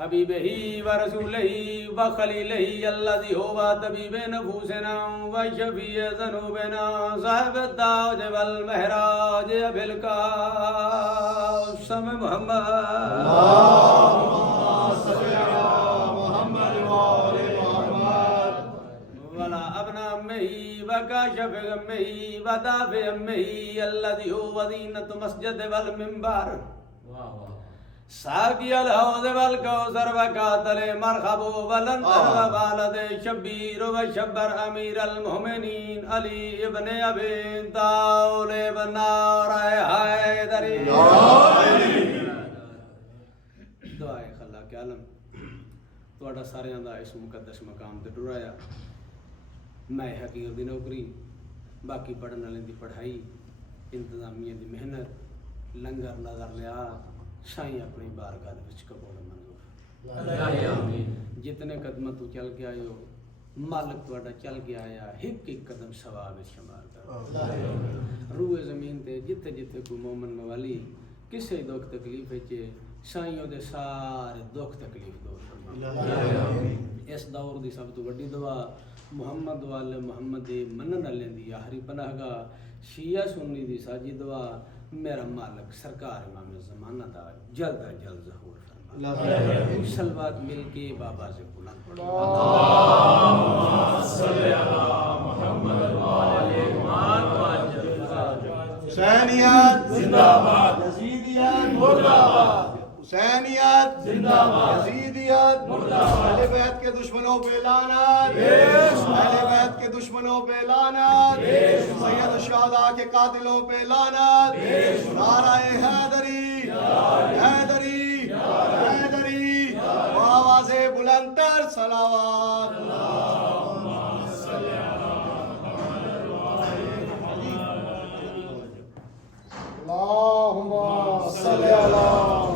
حبيبه ورسوله وخليله الذي هو طبيب نفوسنا وشفيع ذنوبنا صاحب التاج والمهراج أبي القاسم محمد ولا ابن امه وكاشف امه ودافع امه الذي هو زينة مسجد والمنبر ساقي الحوض والكوثر وقاتل مرحب ولنتر ووالد شبير وشبر امير المؤمنين علي ابن ابي طالب نار حیدری دعائے خلا کے عالم تواڈا ساریاں دا اس مقدس مقام تے ٹرایا میں حقیر دی نوکری باقی پڑھن والے دی پڑھائی انتظامیہ دی محنت لنگر نظر لیا سائیں اپنی بارگاہ وچ قبول منظور جتنے قدم تو چل کے آئے ہو مالک تواڈا چل کے آیا ایک ایک قدم ثواب شمار کر روئے زمین تے جتھے جتھے کوئی مومن موالی کسے دکھ تکلیف وچ سائیوں دے سارے دکھ تکلیف دور فرما اس دور دی سب تو بڑی دعا محمد والے محمد دی منن والے دی آخری پناہ گاہ شیعہ سنی دی ساجی دعا میرا مالک سرکار امام زمانہ دا جلد از جلد ظہور فرما سلوات مل کے بابا سے بلند پڑھو اللہم صلی علی محمد وآلہ محمد حسینیت زندہ باد، یزیدیت مردہ باد، حسینیت زندہ باد، یزیدیت مردہ باد، اہل بیت کے دشمنوں پہ لعنت، اہل بیت کے دشمنوں پہ لعنت، سید الشہداء کے قاتلوں پہ لعنت، نعرہ حیدری حیدری حیدری، آواز بلند تر صلوات اللہم صلی علی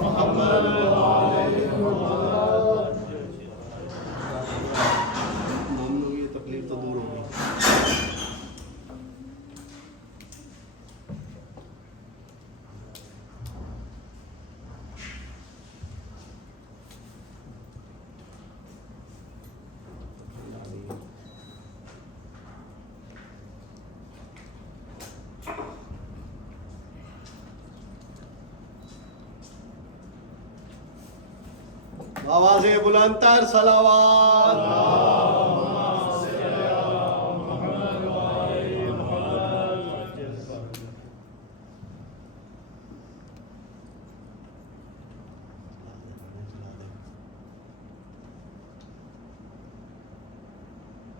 محمد وآلہ محمد۔ مومنوں یہ تکلیف تو دور ہوگی۔ آواز بلند تر صلوات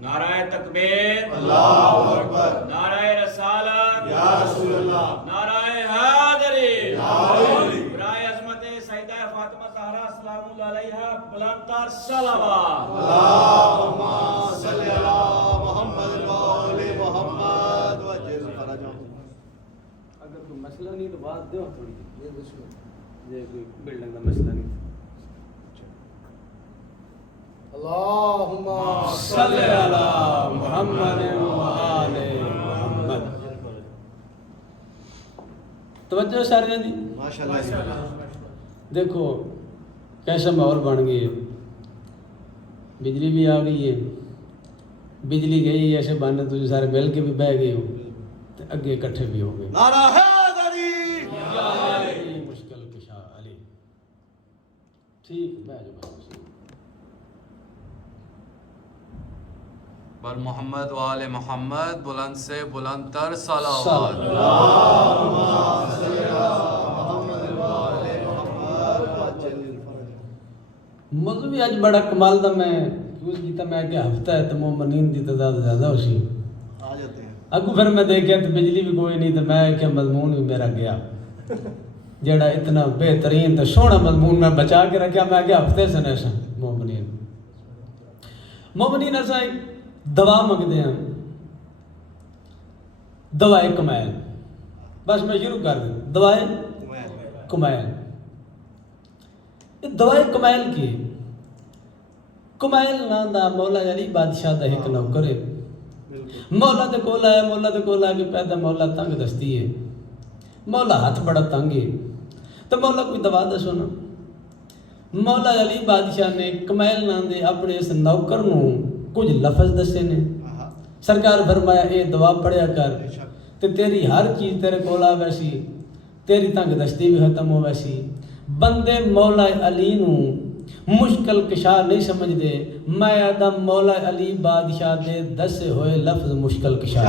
نعرہ تکبیر اللہ اکبر، نعرہ رسالت یا رسول اللہ، نعرہ حیدری حیدری، برائے عظمت سیدہ فاطمہ زہرا سلام اللہ علیہا بلند تر صلوات اللہم صلی علی محمد وآل محمد وجل فرجہم۔ اگر کوئی مسئلہ نہیں تو بات دو تھوڑی جی کوئی بلڈنگ کا مسئلہ نہیں اللہم صلی علی محمد وآل محمد۔ توجہ سارے دی ماشاءاللہ، دیکھو کیسا ماحول بن گئی ہے، بجلی بھی آ گئی ہے، بجلی گئی ایسے بانے تجھے سارے مل کے بھی بہ گئے ہو تو اگے اکٹھے بھی ہو گئے نعرہ حیدری، مشکل کشا علی ٹھیک بہ جو بھائی بر محمد وآل محمد بلند سے بلند تر صلوات موضوع بھی آج بڑا کمال دا میں یوز کیتا میں کہ ہفتہ ہے تو مومنین دی تعداد زیادہ ہو سی آ جاتے ہیں۔ اگو پھر میں دیکھا تو بجلی بھی کوئی نہیں تو میں کہ مضمون بھی میرا گیا جڑا اتنا بہترین تو سونا مضمون میں بچا کے رکھا میں کہ ہفتے سے نیسا مومنین ایسا ایک دوا منگتے ہیں دوائے کمائل بس میں شروع کر دوں دوائے کمائل دوائے کمائل کی کمائل نام دا مولا علی بادشاہ دا ایک نوکر ہے مولا دے کولا ہے کہ پیدا مولا تنگ دستی ہے مولا ہاتھ بڑا تنگ ہے تو مولا کوئی دوا دا سونا مولا علی بادشاہ نے کمیل نام دے اپنے اس نوکر نو کچھ لفظ دسے نے. سرکار فرمایا اے دعا پڑھیا کر تے تیری ہر چیز تیرے کول آ ویسی, تیری تنگ دستی بھی ختم ہو ویسی. بندے مولا علی نو مشکل کشا نہیں سمجھ دے, میں آدم مولا علی بادشاہ دے دسے ہوئے لفظ مشکل کشا.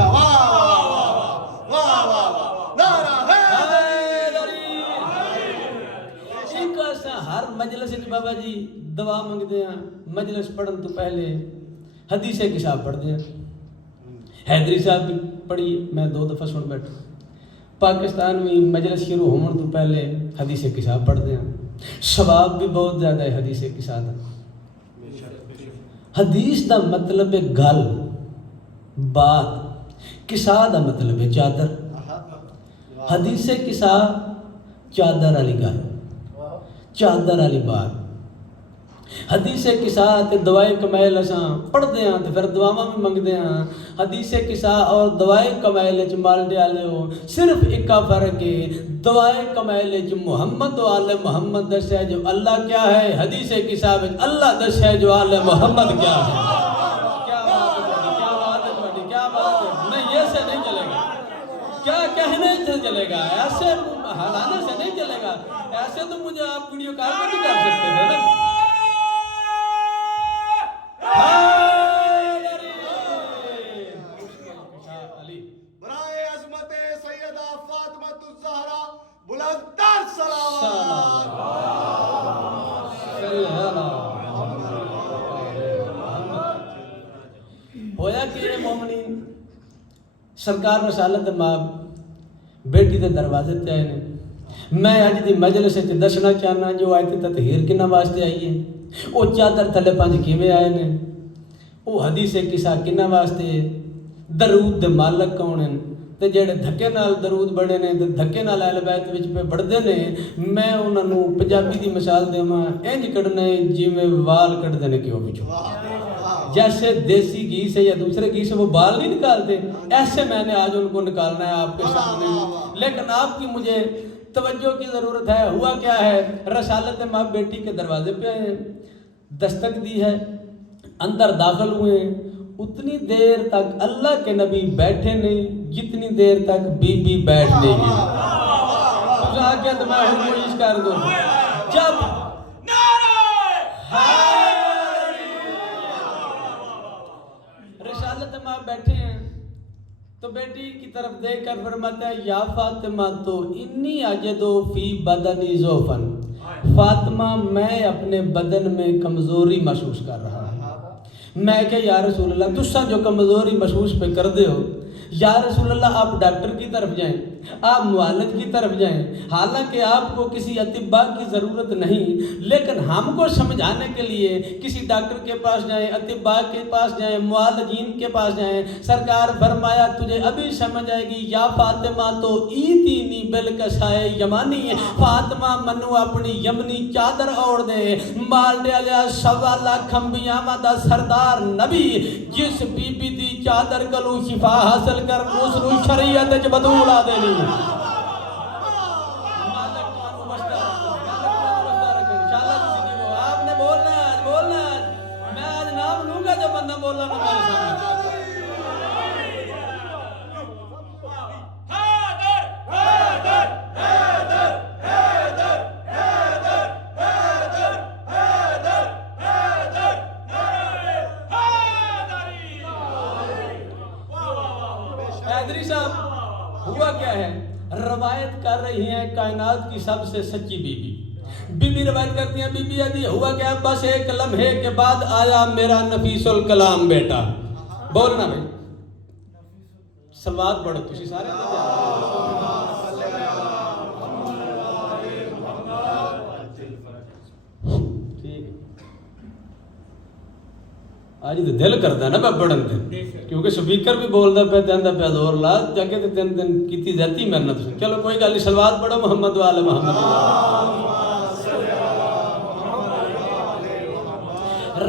ہر مجلس بابا جی دعا منگتے ہیں, مجلس پڑھن تو پہلے حدیث کشاف پڑھتے ہیں. حیدری صاحب بھی پڑھی, میں 2 دفعہ سن بیٹھا. پاکستان میں مجلس شروع ہونے تو پہلے حدیث کشاف پڑھتے ہیں. ثواب بھی بہت زیادہ ہے حدیث کشاف. حدیث دا مطلب ہے گل بات, کسا دا مطلب ہے چادر. حدیث کسا چادر والی گل, چادر والی بات. حدیث کسا تے دعائے کمیل اساں پڑھتے ہیں تے پھر دعاواں بھی منگتے ہیں. حدیث کسا اور دعائے کمیل وچ مالٹے والے ہو صرف ایک فرق ہے, دعائے کمیل وچ محمد و آل محمد دسیا جو اللہ کیا ہے, حدیث کسا وچ اللہ دسیا جو آل محمد کیا ہے. کیا بات ہے, کیا بات ہے, کیا بات ہے. نہیں ایسے نہیں چلے گا, کیا کہنے سے چلے گا, ایسے ہلانے سے نہیں چلے گا. ایسے تو مجھے آپ ویڈیو کال پہ بھی کر سکتے تھے نا. برائے عظمت سیدہ فاطمہ الزہرا بلند تر صلوات. ہویا کہ مومنین سرکار رسالت ماب بیٹی دے دروازے تے آئے نے. میں اج دی مجلس وچ دسنا چاہنا جو آیت تطہیر کنا واسطے آئی ہے, او چادر تھلے 5 کیویں آئے نے, او حدیث کسا کنا واسطے, درود دے مالک کون ہیں, تے جڑے دھکے نال درود بڑے نے تے دھکے نال اہل بیت وچ پہ بڑھدے نے. میں انہاں نو پنجابی دی مثال دیواں, انج کڈنے جویں وال کڈدے نے کیوں وچوں, جیسے دیسی گھی سے یا دوسرے گھی سے وہ بال نہیں نکالتے, ایسے میں نے آج ان کو نکالنا ہے آپ کے سامنے. لیکن آپ کی مجھے توجہ کی ضرورت ہے. ہوا کیا ہے, رسالت ماں بیٹی کے دروازے پہ آئے ہیں, دستک دی ہے, اندر داخل ہوئے. اتنی دیر تک اللہ کے نبی بیٹھے نہیں جتنی دیر تک بی بی بیٹھ نہیں گئی. تو آگے تو میں کوشش کر دوں, جب رسالت ماں بیٹھے ہیں تو بیٹی کی طرف دیکھ کر فرماتا ہے یا فاطمہ تو انی اجدو فی بدنی ضعفن. فاطمہ میں اپنے بدن میں کمزوری محسوس کر رہا ہوں. میں کہ یا رسول اللہ تسا جو کمزوری محسوس پہ کر دے ہو, یا رسول اللہ آپ ڈاکٹر کی طرف جائیں, آپ معالج کی طرف جائیں. حالانکہ آپ کو کسی اطباء کی ضرورت نہیں, لیکن ہم کو سمجھانے کے لیے کسی ڈاکٹر کے پاس جائیں, اطباء کے پاس جائیں, معالجین کے پاس جائیں. سرکار فرمایا تجھے ابھی سمجھ آئے گی. یا فاطمہ تو ایتینی بالکسائے یمانی, فاطمہ منو اپنی یمنی چادر اوڑ دے. مال دے لیا 1.25 لاکھ انبیاء دا سردار نبی, جس بی بی دی چادر کلو شفا حاصل کر اس نو شریعت وچ بدول آ دینی. آپ نے بولنا ہے, میں آج نام لوں گا جب بندہ بولنا نا میرے سامنے. حیدری صاحب ہوا کیا ہے, روایت کر رہی ہیں کائنات کی سب سے سچی بی بی روایت کرتی ہیں. بی بی ادی ہوا کیا, بس ایک لمحے کے بعد آیا میرا نفیس الکلام بیٹا. بولنا بھائی, سلوات پڑھو تسی سارے. آج تو دل کرتا ہے نا میں پڑھن دے, کیونکہ سپیکر بھی بولدا پہ تے آندا پہ زور لا جگہ تے 3 دن کیتی جاتی محنت. چلو کوئی گل نہیں, صلوات پڑھو محمد وآل محمد.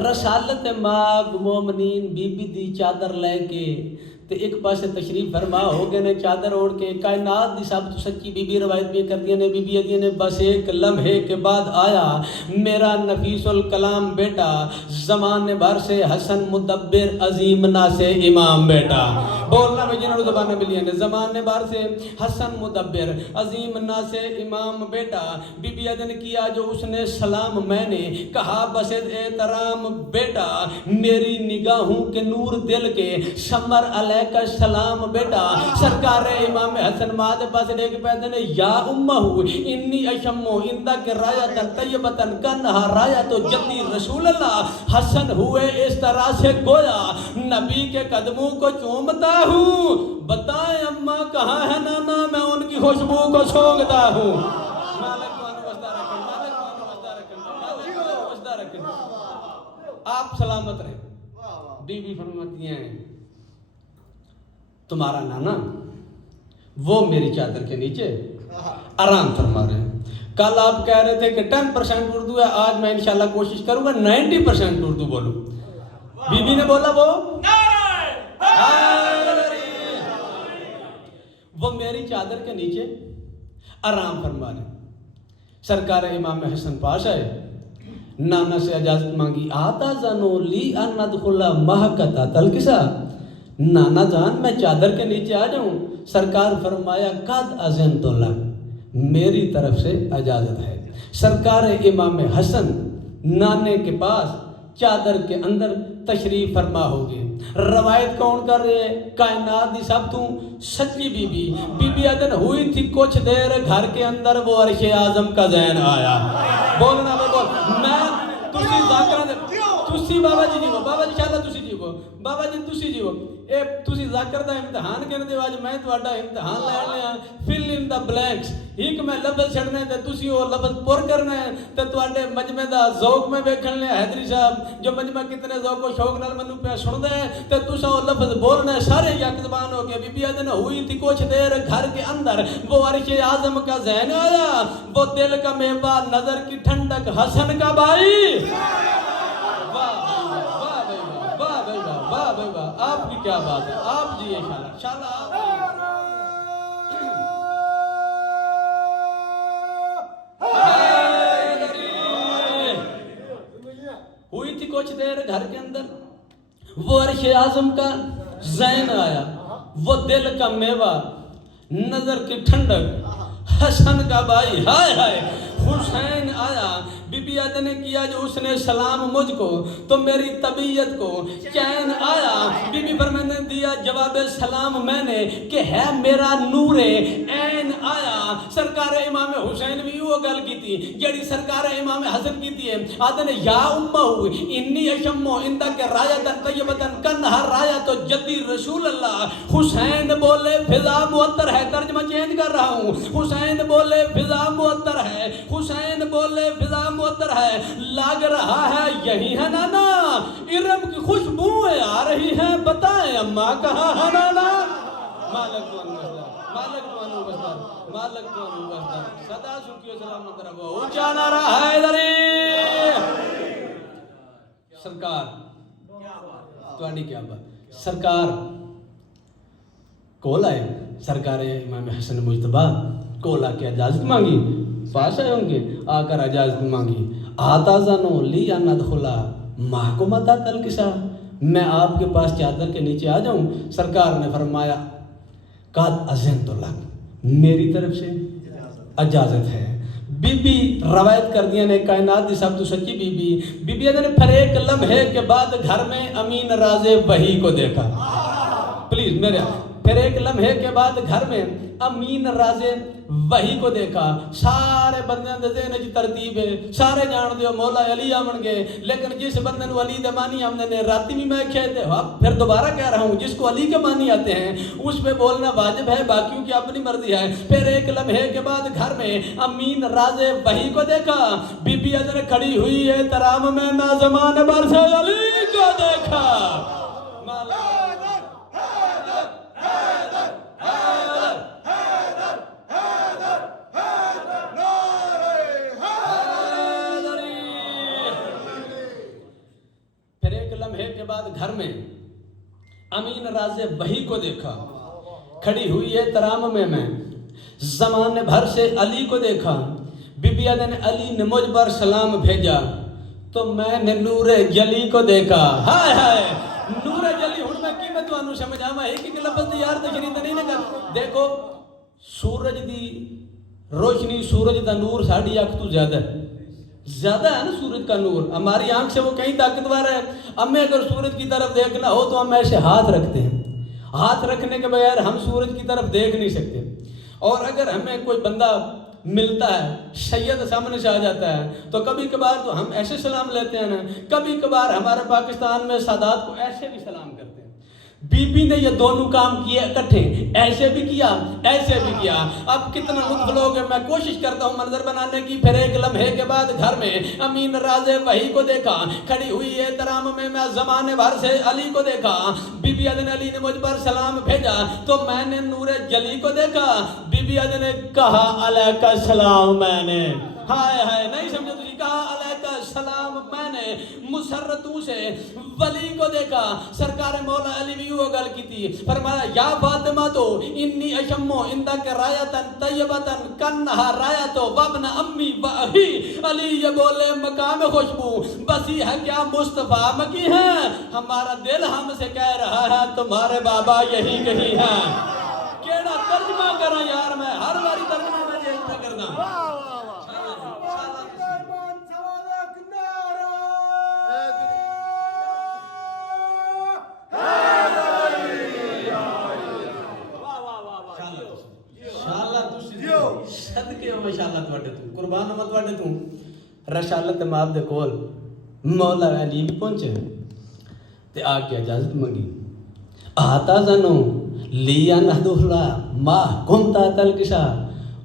رسالت ماں مومنین بی بی دی چادر لے کے تے ایک پاسے تشریف فرما ہو گئے نے چادر اوڑھ کے کائنات دی سب تو سچی بی بی روایت بھی کر دیا نے بی بی ادی نے بس ایک لمحے کے بعد آیا میرا نفیس الکلام بیٹا زمانے بھر سے حسن مدبر عظیم ناسے امام بیٹا بولنا میں جنہوں زبانیں ملی ہیں زمانے بھر سے حسن مدبر عظیم ناسے امام بیٹا بی بی ادی نے کیا جو اس نے سلام میں نے کہا بس احترام بیٹا میری نگاہوں کے نور دل کے شمر علیکہ السلام بیٹا سرکار امام حسن ماد پاس دیکھ پیدے نے یا امہ انی اشمو اندک رایتن طیبتن کنہا رایت جدی رسول اللہ حسن ہوئے اس طرح سے گویا نبی کے قدموں کو چومتا ہوں بتائیں اماں کہاں ہے نانا میں ان کی خوشبو کو سونگتا ہوں مالک بانو وزدہ رکھن مالک بانو وزدہ رکھن مالک بانو وزدہ رکھن آپ سلامت رہیں بی بی فرماتی ہیں تمہارا نانا وہ میری چادر کے نیچے آرام فرما رہے ہیں کل آپ کہہ رہے تھے کہ 10% اردو ہے آج میں انشاءاللہ کوشش کروں گا 90% اردو بولوں بی بی نے بولا وہ میری چادر کے نیچے آرام فرما رہے ہیں سرکار امام حسن پاس آئے نانا سے اجازت مانگی آتا زنو لی ان ندخلا محکتا تلکسا نانا جان میں چادر کے نیچے آ جاؤں سرکار فرمایا قد اذن تو لگ میری طرف سے اجازت ہے سرکار امام حسن نانے کے پاس چادر کے اندر تشریف فرما ہوگی روایت کون کر رہے ہیں کائنات دی سب تو سچی بی بی ادن ہوئی تھی کچھ دیر گھر کے اندر وہ عرش اعظم کا ذہن آیا بولنا بول میں تسی ذاکرہ دے تسی بابا جی جیو بابا جی انشاءاللہ تسی جیو بابا جی تسی جیو اے تسی ذاکر دا امتحان کرنے دے آج میں تواڈا امتحان لے لیا فل ان دا بلینکس ایک میں لفظ چھڑنے تے تسی وہ لفظ پر کرنا ہے تے تواڈے مجمع دا ذوق میں ویکھن لیا حیدری صاحب جو مجمع کتنے ذوق و شوق نال منوں پہ سن دے تے تسا وہ لفظ بولنا ہے سارے یک زبان ہو کے بی بی ادن ہوئی تھی کچھ دیر گھر کے اندر وہ عرش اعظم کا ذہن آیا وہ دل کا میوہ نظر کی ٹھنڈک حسن کا بھائی آپ کی کیا بات ہے آپ جی انشاءاللہ ہوئی تھی کچھ دیر گھر کے اندر وہ عرش اعظم کا ذہن آیا وہ دل کا میوہ نظر کی ٹھنڈک حسن کا بھائی ہائے ہائے حسین آیا بی بی ادن نے کیا جو اس نے سلام مجھ کو تو میری طبیعت کو چین آیا بی بی پر میں نے دیا جواب سلام میں نے کہ ہے میرا نور عین آیا سرکار امام حسین بھی وہ گل کی تھی جڑی سرکار امام حسن کی تھی آدھے یا امہ انی اشمو اندک رایتن طیبتن کنہا رایت جدی رسول اللہ حسین بولے فضا معطر ہے ترجمہ چینج کر رہا ہوں حسین بولے فضا معطر ہے حسین بولے فضا معطر ہے لگ رہا ہے یہی ہے نانا ارم کی خوشبوئیں آ رہی ہیں بتائیں اماں کہاں ہے نانا مالک تو انوزدار مالک تو انوزدار مالک تو انوزدار صدا سکی و سلامت رہو اونچا نعرہ حیدری سرکار تو کیا بات سرکار کول آئے سرکار امام حسن مجتبہ کول آ کے اجازت مانگی پاس آئے ہوں گے آ کر اجازت مانگی آتا زنو لی ندخلا محکمتا تلکسا میں آپ کے پاس چادر کے نیچے آ جاؤں سرکار نے فرمایا قد اذن تو لگ میری طرف سے اجازت ہے بی بی روایت کر دیا نے کائنات دی سب تو سچی بی بی نے پھر ایک لمحے کے بعد گھر میں امین راز وحی کو دیکھا پلیز میرے پھر ایک لمحے کے بعد گھر میں امین راز وحی کو دیکھا سارے بندے دے ذہن وچ ترتیب ہے سارے جان دیو مولا علی آمن گے لیکن جس بندے نو علی دے معنی آمدے نے راتی بھی میں کہتے پھر دوبارہ کہہ رہا ہوں جس کو علی کے معنی آتے ہیں اس پہ بولنا واجب ہے باقیوں کی اپنی مرضی ہے پھر ایک لمحے کے بعد گھر میں امین راز وحی کو دیکھا بی بی ادر کھڑی ہوئی ہے ترام میں زمانے بھر سے علی کو دیکھا بعد گھر میں امین راز وحی کو دیکھا، کھڑی ہوئی ہے ترام میں زمانے بھر سے علی کو دیکھا، بی بی عدن علی نے مجھ پر سلام بھیجا تو میں نے نور جلی کو دیکھا. ہائے ہائے نور جلی. ہن میں کی میں تانوں سمجھاواں ایک ایک لفظ دی یار تشریح تے نہیں کر. دیکھو سورج دی روشنی، سورج دا نور ساڑی آنکھ تو زیادہ ہے نا سورج کا نور. ہماری آنکھ سے وہ کہیں طاقتور ہے. ہمیں اگر سورج کی طرف دیکھنا ہو تو ہم ایسے ہاتھ رکھتے ہیں، ہاتھ رکھنے کے بغیر ہم سورج کی طرف دیکھ نہیں سکتے. اور اگر ہمیں کوئی بندہ ملتا ہے، سید سامنے سے آ جاتا ہے تو کبھی کبھار تو ہم ایسے سلام لیتے ہیں نا، کبھی کبھار ہمارے پاکستان میں سادات کو ایسے بھی سلام کرتے ہیں. بی بی نے یہ دونوں کام کیے اکٹھے، ایسے بھی کیا ایسے بھی کیا. اب کتنا لطف لوگ ہیں، میں کوشش کرتا ہوں منظر بنانے کی. پھر ایک لمحے کے بعد گھر میں امین راز وحی کو دیکھا، کھڑی ہوئی ہے ترام میں زمانے بھر سے علی کو دیکھا. بی بی عدن علی نے مجھ پر سلام بھیجا تو میں نے نور جلی کو دیکھا. بی بی عدن نے کہا علیک السلام. میں نے ہائے ہائے نہیں سمجھے تجھے، کہا علیک السلام. میں نے مسرتوں سے ولی کو دیکھا. سرکار مولا علی بھی وہ گل کی تھی، فرمایا یا فاطمہ تو انی اشمو اندک رایتن طیبتن کنہا رایتو وابن امی واہی. علی یہ بولے مقام خوشبو بسی ہے کیا مصطفیٰ مکی ہے، ہمارا دل ہم سے کہہ رہا ہے تمہارے بابا یہی کہیں ہے. کیڑا ترجمہ کرا یار، میں ہر باری ترجمہ میں دیکھتا کرنا. صدقے ہو ماشاءاللہ تواڈے تو قربان ہو تواڈے تو. رسالت ماب دے کول مولا علی بھی پہنچے تے آ کے اجازت منگی. آتا زنو لیا نہدولا ما کنتا تلکشا.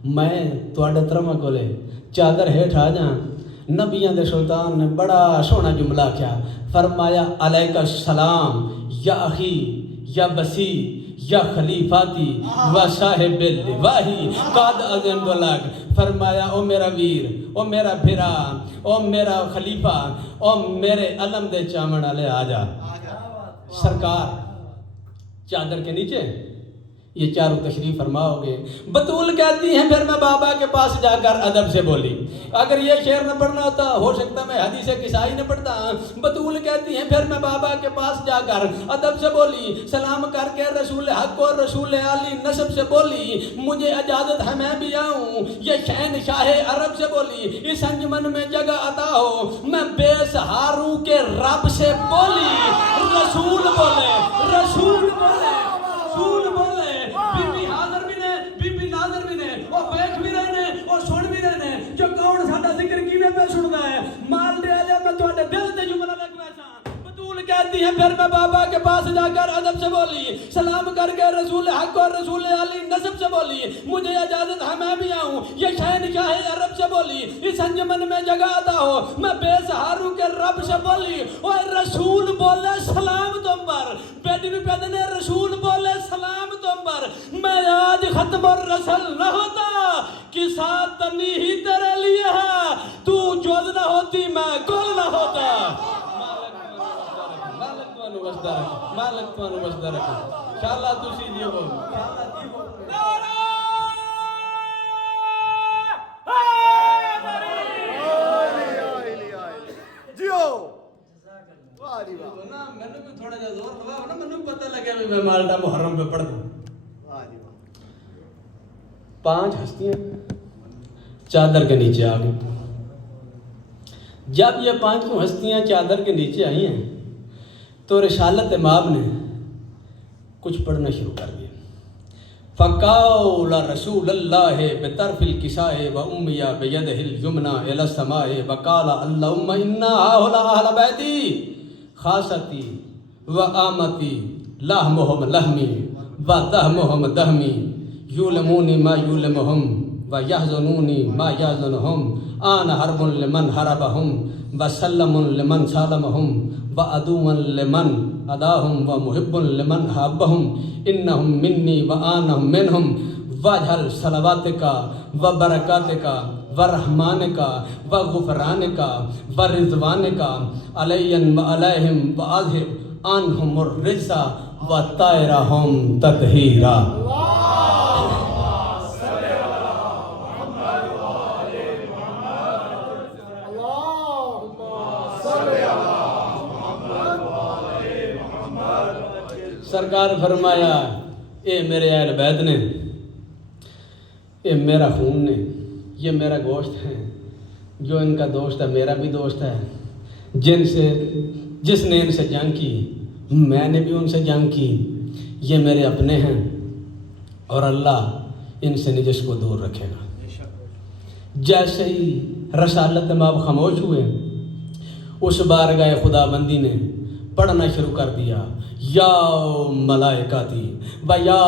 میں تواڈے ترما کولے چادر ہیٹھ آ جاں. نبیاں دے سلطان نے بڑا سونا جملہ کیا، فرمایا علیک السلام یا اخی یا بسی یا خلیفاتی و صاحب الواہی قد اذنت لک. فرمایا او میرا ویر، او میرا بھرا، او میرا خلیفہ، او میرے علم دے چامن والے آ جا. سرکار چادر کے نیچے یہ چاروں تشریف فرماؤ گے. بطول کہتی ہیں پھر میں بابا کے پاس جا کر ادب سے بولی. اگر یہ شعر نہ پڑھنا ہوتا ہو سکتا میں حدیث کسائی نہ پڑھتا. بطول کہتی ہیں پھر میں بابا کے پاس جا کر ادب سے بولی، سلام کر کے رسول حق اور رسول علی نسب سے بولی مجھے اجازت ہے میں بھی آؤں. یہ شہنشاہ عرب سے بولی اس انجمن میں جگہ عطا ہو. میں بے سہاروں کے رب سے بولی. رسول بولے رسول بولے رسول بولے. بی بی حاضر بھی نے، بی بی ناظر بھی نے، اور بیٹھ بھی رہنے اور سن بھی رہنے. جو کون ساڈا ذکر کیویں پہ سندا ہے مال دے لیا میں تواڈے دل تے جملہ لکھ ویسا. بطول کہتی ہے پھر میں بابا کے پاس جا کر ادب سے بولی، سلام کر کے رسول حق اور رسول علی نسب سے بولی مجھے اجازت ہے میں بھی آؤں. یہ شہنشاہ عرب سے بولی اس انجمن میں جگہ عطا ہو. میں بے سہاروں کے رب سے بولی اور رسول بولے سلام تم پر. بیٹی بھی پیدا نے رسول بولے سلام تم پر. میں آج ختم الرسل نہ ہوتا کہ ساتھ تنی ہی تیرے لیے ہے. تو جوز نہ ہوتی میں گل نہ ہوتا. مالک توانو بسدہ رکھو انشاءاللہ تسی جیو میں نے بھی تھوڑا جا زور دباؤ نا، میں نے پتہ لگا بھی میں مالٹا محرم پہ پڑھ دوں. 5 ہستیاں چادر کے نیچے آ گئی. جب یہ 5 ہستیاں چادر کے نیچے آئی ہیں تو رسالت ماب نے کچھ پڑھنا شروع کر دیا. فقال رسول اللہ بطرف الکساء و امی بیدہ الیمنی الی السماء وقال اللہم انا ہؤلاء اہل بیتی خاصتی و آمتی لحمہم لحمی و دہمہم دہمی یولمونی ما یولمہم و یحزنونی ما یحزنہم آنا حرب لمن حربہم و سلم لمن سالمہم و عدو لمن عداہم و محب لمن حابہم انہم منی و آنہم منہم واجہل صلواتکا و برکاتکا و رحمانکا و غفرانکا و رضوانکا علیہم و علیہم و آذہب آنہم الرجسہ وَطَائِرَهُمْ تَطْهِيرًا. سرکار فرمایا اے میرے اہل بیت نے، اے میرا خون نے، یہ میرا گوشت ہے، جو ان کا دوست ہے میرا بھی دوست ہے. جس نے ان سے جنگ کی میں نے بھی ان سے جنگ کی، یہ میرے اپنے ہیں اور اللہ ان سے نجس کو دور رکھے گا. جیسے ہی رسالت ماب خاموش ہوئے، اس بارگاہ خدا بندی نے پڑھنا شروع کر دیا، یا ملائکاتی و یا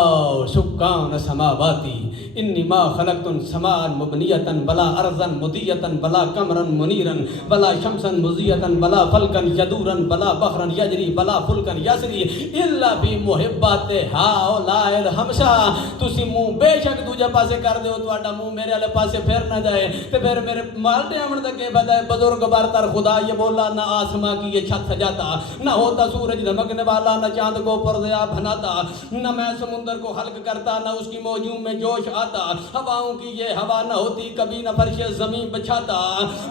سکان سماواتی انی ما خلقت سماء مبنیتا بلا ارضا مدیتا بلا قمرا منیرا بلا شمسا مضیتا بلا فلکا یدورا بلا بحرا یجری بلا فلکا یسری الا بی محبات ہاؤلاء الخمسہ. تسی منہ بے شک دوجے پاسے کر دیو تواڈا منہ میرے والے پاسے پھر نہ جائے تے پھر میرے مالٹے آمن تک بدائے. بزرگ بارتر خدا یہ بولا نہ آسماں کی یہ چھت سجاتا، نہ ہوتا سورج دھمکنے والا، نہ چاند کو پردیا بناتا، نہ میں سمندر کو خلق کرتا، نہ اس کی موجوں میں جوش آتا، ہواؤں کی یہ ہوا نہ ہوتی، کبھی نہ فرش زمین بچھاتا.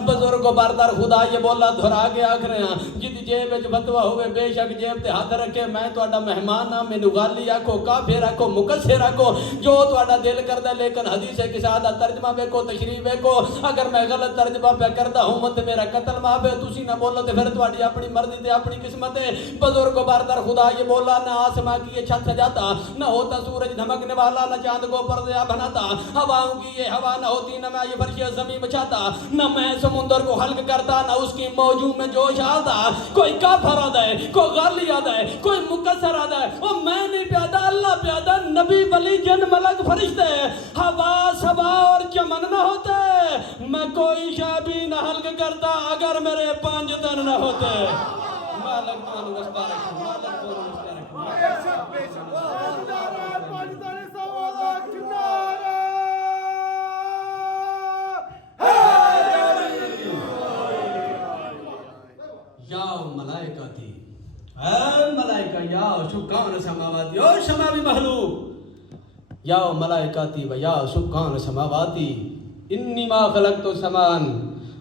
بزرگ بردار خدا یہ بولا دھرا کے آکھریاں جد جیب وچ فتوا ہوئے بے شک جیب تے ہاتھ رکھے میں تہاڈا مہمان ہاں. مینوں غالی آکھو، کافر آکھو، مکسر آکھو، جو تہاڈا دل کردا، لیکن حدیث کے ساتھ ترجمہ ویکھو، تشریح ویکھو. اگر میں غلط ترجمہ پہ کردا ہوں تے میرا قتل معاف ہے، تسی نہ بولو تے پھر تہاڈی اپنی مرضی تے اپنی قسمت ہے. بزرگ بردار خدا یہ بولا نہ آسماں کی یہ چھت سجاتا، نہ ہوتا سورج دھمکنے والا، نہ چاند کو پردیا بناتا، ہواؤں کی یہ ہوا نہ ہوتی، نہ میں یہ فرش زمین بچھاتا، نہ میں سمندر کو خلق کرتا، نہ اس کی موجوں میں جوش آتا. کوئی کافر آتا ہے، کوئی غالی آتا ہے، کوئی مکسر آتا ہے، وہ میں نہیں پیادا، اللہ پیادا، نبی ولی جن ملک فرشتے، ہوا سبا اور چمن نہ ہوتے، میں کوئی شے بھی نہ خلق کرتا اگر میرے 5 تن نہ ہوتے. مالک تو مسترک، مالک تو مسترک. یا ملائکاتی، اے ملائکہ، یا سکان سماواتی، او سماوی مخلوق، یا ملائکاتی و یا سکان سماواتی انی ما خلقت سماء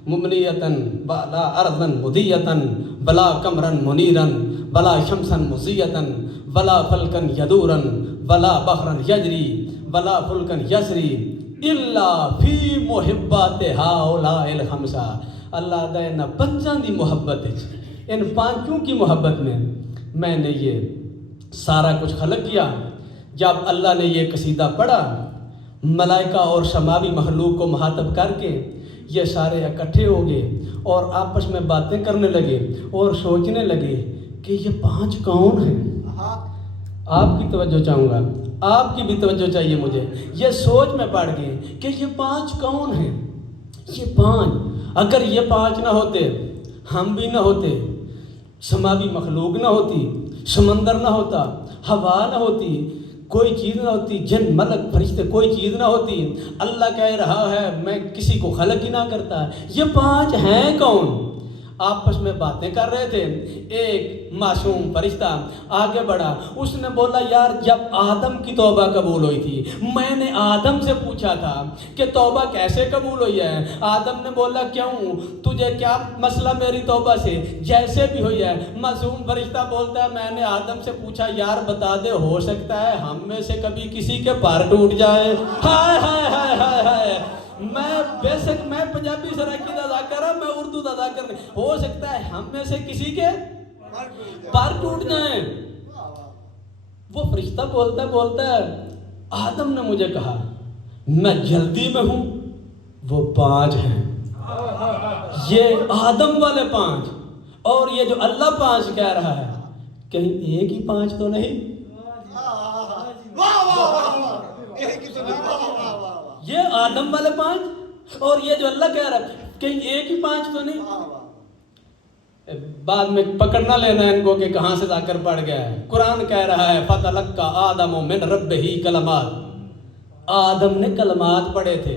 مبنیتا بلا ارضا مدیتا بلا قمرا منیرا بلا شمسا مضیتا بلا فلکا یدورا بلا بحرا یجری بلا فلکا یسری الا فی محبات ہاؤلاء الخمسہ. اللہ دے نہ پنجاں دی محبت ہے، ان 5 کی محبت میں نے یہ سارا کچھ خلق کیا. جب اللہ نے یہ قصیدہ پڑھا، ملائکہ اور سماوی مخلوق کو مخاطب کر کے یہ سارے اکٹھے ہو گئے اور آپس میں باتیں کرنے لگے اور سوچنے لگے کہ یہ 5 کون ہیں. آپ کی توجہ چاہوں گا، آپ کی بھی توجہ چاہیے مجھے. یہ سوچ میں پڑ گئے کہ یہ 5 کون ہیں. یہ 5 اگر یہ 5 نہ ہوتے، ہم بھی نہ ہوتے، سماوی مخلوق نہ ہوتی، سمندر نہ ہوتا، ہوا نہ ہوتی، کوئی چیز نہ ہوتی، جن ملک فرشتے کوئی چیز نہ ہوتی. اللہ کہہ رہا ہے میں کسی کو خلق ہی نہ کرتا. یہ 5 ہیں کون؟ آپس میں باتیں کر رہے تھے. ایک معصوم فرشتہ آگے بڑھا، اس نے بولا یار جب آدم کی توبہ قبول ہوئی تھی میں نے آدم سے پوچھا تھا کہ توبہ کیسے قبول ہوئی ہے. آدم نے بولا کیوں، تجھے کیا مسئلہ میری توبہ سے؟ جیسے بھی ہوئی ہے. معصوم فرشتہ بولتا ہے میں نے آدم سے پوچھا یار بتا دے، ہو سکتا ہے ہم میں سے کبھی کسی کے پار ٹوٹ جائے. ہائے ہائے ہائے ہائے ہائے، میں پنجابی سرائکی دا ذاکر ہوں، میں اردو دا ذاکر نہیں. ہو سکتا ہے ہم میں سے کسی کے پار ٹوٹ جائیں. وہ فرشتہ بولتا ہے آدم نے مجھے کہا میں جلدی میں ہوں، وہ 5 ہیں. یہ آدم والے 5 اور یہ جو اللہ 5 کہہ رہا ہے، کہیں ایک ہی 5 تو نہیں؟ یہ آدم والے 5 اور یہ جو اللہ کہہ رہا ہے کہیں ایک ہی 5 تو نہیں؟ بعد میں پکڑنا لینا ان کو کہ کہاں سے جا کر پڑ گیا ہے. قرآن کہہ رہا ہے فَتَلَقَّى آدَمُ مِنْ رَبِّهِ کلمات. آدم نے کلمات پڑھے تھے.